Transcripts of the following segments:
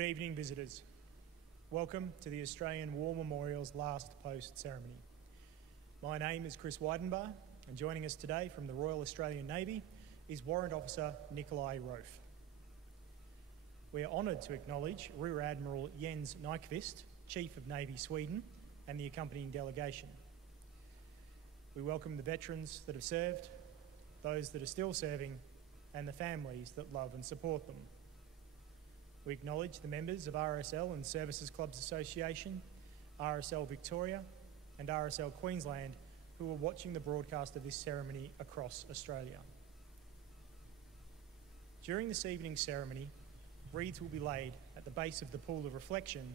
Good evening, visitors. Welcome to the Australian War Memorial's last post ceremony. My name is Chris Weidenbar, and joining us today from the Royal Australian Navy is Warrant Officer Nikolai Rofe. We are honoured to acknowledge Rear Admiral Jens Nyqvist, Chief of Navy Sweden, and the accompanying delegation. We welcome the veterans that have served, those that are still serving, and the families that love and support them. We acknowledge the members of RSL and Services Clubs Association, RSL Victoria, and RSL Queensland who are watching the broadcast of this ceremony across Australia. During this evening's ceremony, wreaths will be laid at the base of the pool of reflection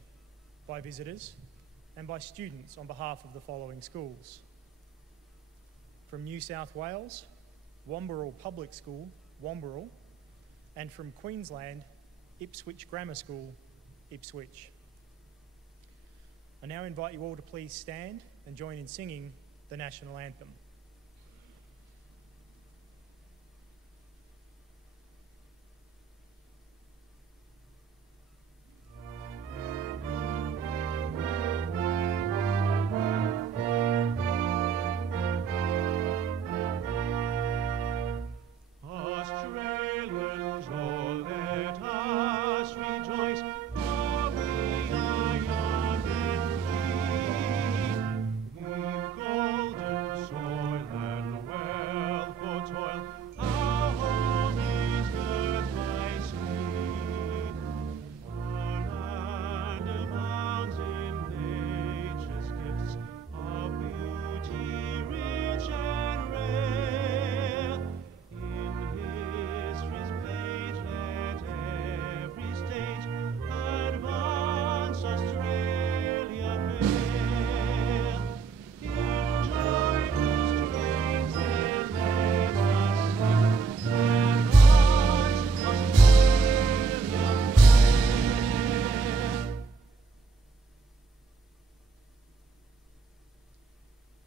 by visitors and by students on behalf of the following schools. From New South Wales, Wamberal Public School, Wamberal, and from Queensland, Ipswich Grammar School, Ipswich. I now invite you all to please stand and join in singing the National Anthem.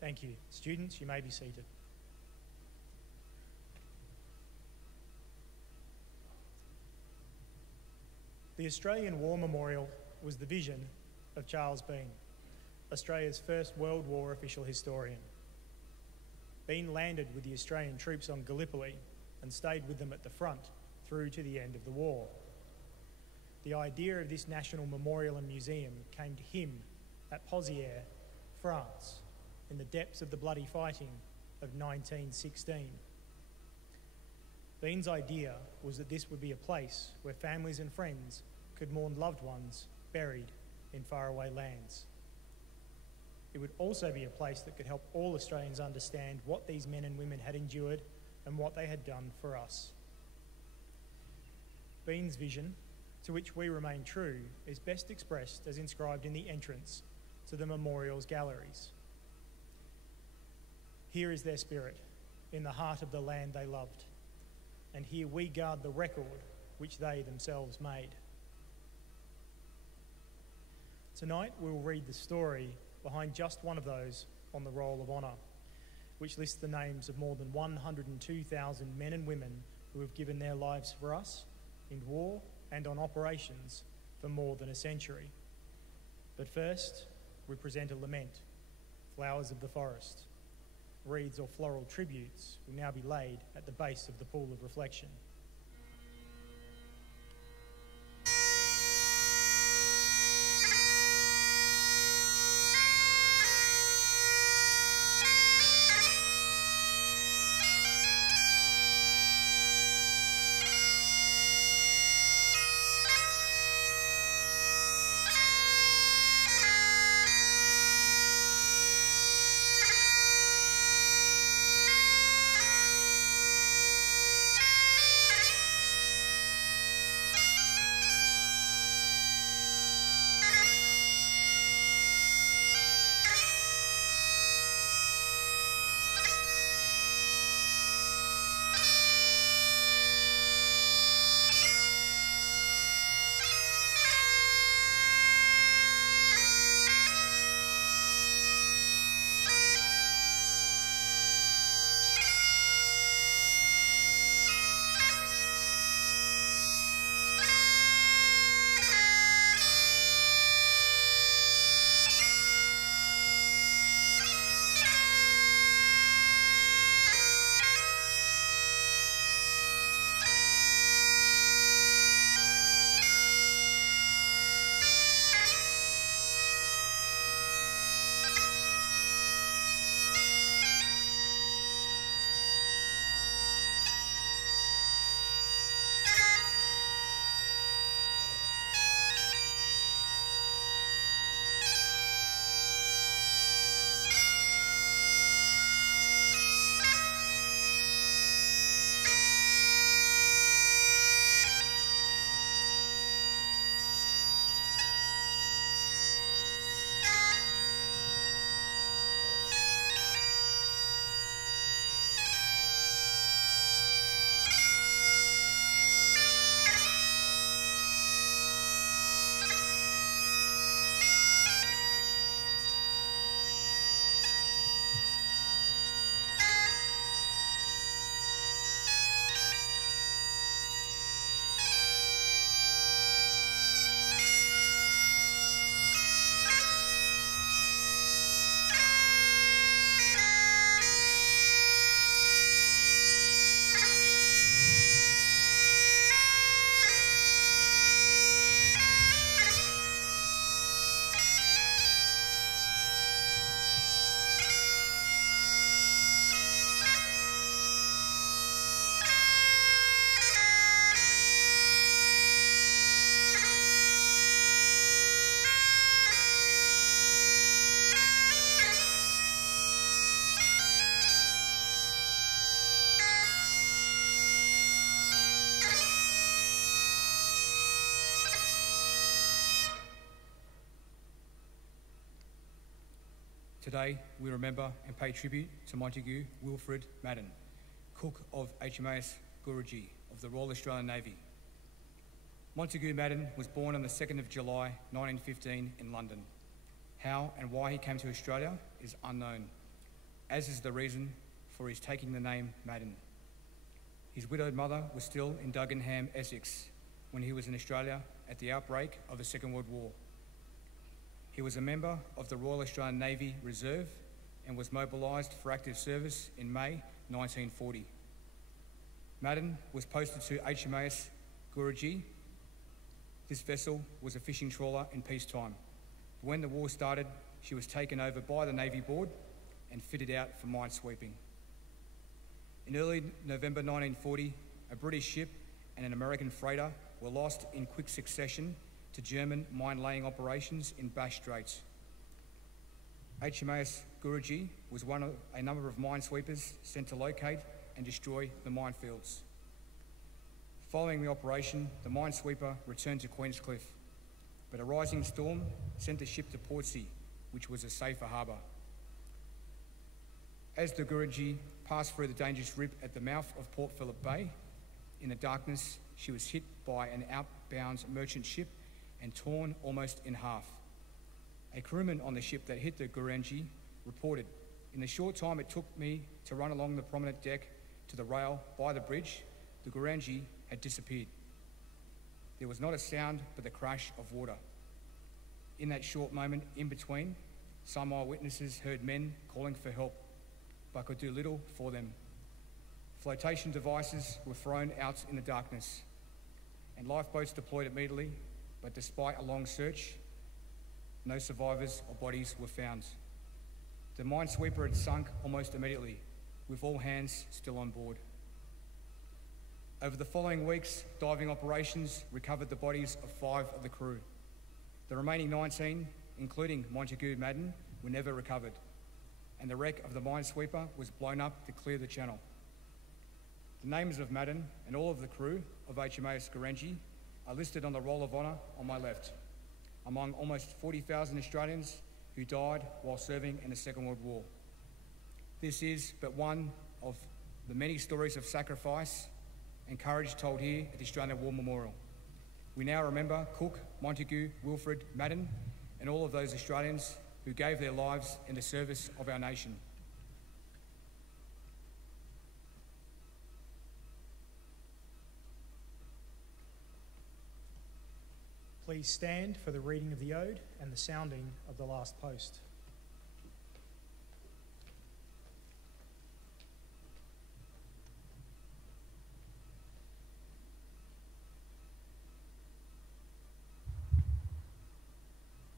Thank you. Students, you may be seated. The Australian War Memorial was the vision of Charles Bean, Australia's first World War official historian. Bean landed with the Australian troops on Gallipoli and stayed with them at the front through to the end of the war. The idea of this national memorial and museum came to him at Pozières, France, in the depths of the bloody fighting of 1916. Bean's idea was that this would be a place where families and friends could mourn loved ones buried in faraway lands. It would also be a place that could help all Australians understand what these men and women had endured and what they had done for us. Bean's vision, to which we remain true, is best expressed as inscribed in the entrance to the memorial's galleries. Here is their spirit, in the heart of the land they loved, and here we guard the record which they themselves made. Tonight we will read the story behind just one of those on the Roll of Honour, which lists the names of more than 102,000 men and women who have given their lives for us in war and on operations for more than a century. But first, we present a lament, Flowers of the Forest. Wreaths or floral tributes will now be laid at the base of the pool of reflection. Today, we remember and pay tribute to Montague Wilfred Madden, cook of HMAS Guruji of the Royal Australian Navy. Montague Madden was born on the 2nd of July 1915 in London. How and why he came to Australia is unknown, as is the reason for his taking the name Madden. His widowed mother was still in Dagenham, Essex, when he was in Australia at the outbreak of the Second World War. He was a member of the Royal Australian Navy Reserve and was mobilised for active service in May 1940. Madden was posted to HMAS Guruji. This vessel was a fishing trawler in peacetime. When the war started, she was taken over by the Navy Board and fitted out for minesweeping. In early November 1940, a British ship and an American freighter were lost in quick succession to German mine-laying operations in Bass Straits. HMAS Guruji was one of a number of minesweepers sent to locate and destroy the minefields. Following the operation, the minesweeper returned to Queenscliff, but a rising storm sent the ship to Portsea, which was a safer harbour. As the Guruji passed through the dangerous rip at the mouth of Port Phillip Bay, in the darkness, she was hit by an outbound merchant ship and torn almost in half. A crewman on the ship that hit the Guruji reported, "In the short time it took me to run along the promenade deck to the rail by the bridge, the Guruji had disappeared. There was not a sound but the crash of water. In that short moment in between, some eyewitnesses heard men calling for help, but could do little for them. Flotation devices were thrown out in the darkness, and lifeboats deployed immediately, but despite a long search, no survivors or bodies were found. The minesweeper had sunk almost immediately, with all hands still on board. Over the following weeks, diving operations recovered the bodies of 5 of the crew. The remaining 19, including Montague Madden, were never recovered, and the wreck of the minesweeper was blown up to clear the channel. The names of Madden and all of the crew of HMAS Guruji are listed on the Roll of Honour on my left, among almost 40,000 Australians who died while serving in the Second World War. This is but one of the many stories of sacrifice and courage told here at the Australian War Memorial. We now remember Cook Montague Wilfred Madden and all of those Australians who gave their lives in the service of our nation. Please stand for the reading of the ode and the sounding of the last post.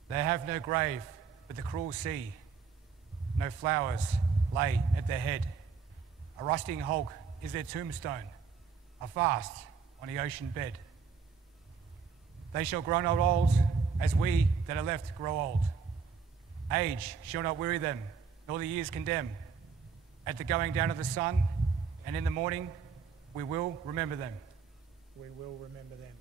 They have no grave but the cruel sea, no flowers lay at their head. A rusting hulk is their tombstone, a fast on the ocean bed. They shall grow not old as we that are left grow old. Age shall not weary them, nor the years condemn. At the going down of the sun and in the morning, we will remember them. We will remember them.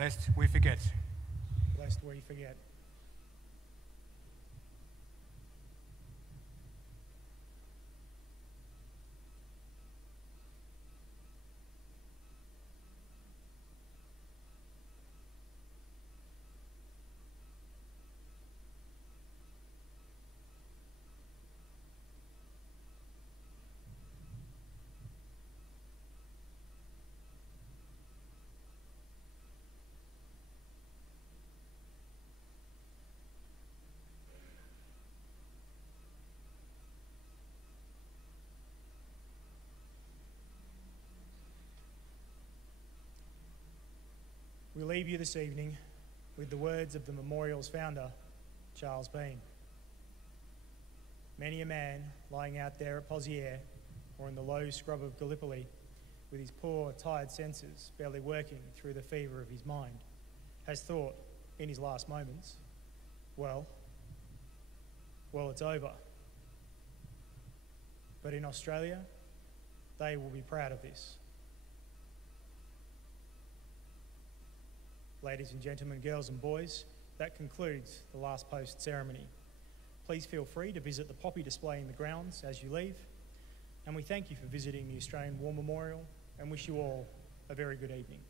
lest we forget. lest we forget. We leave you this evening with the words of the memorial's founder, Charles Bean. Many a man lying out there at Poziere or in the low scrub of Gallipoli with his poor, tired senses barely working through the fever of his mind has thought in his last moments, well, it's over. But in Australia, they will be proud of this. Ladies and gentlemen, girls and boys, that concludes the last post ceremony. Please feel free to visit the poppy display in the grounds as you leave, and we thank you for visiting the Australian War Memorial and wish you all a very good evening.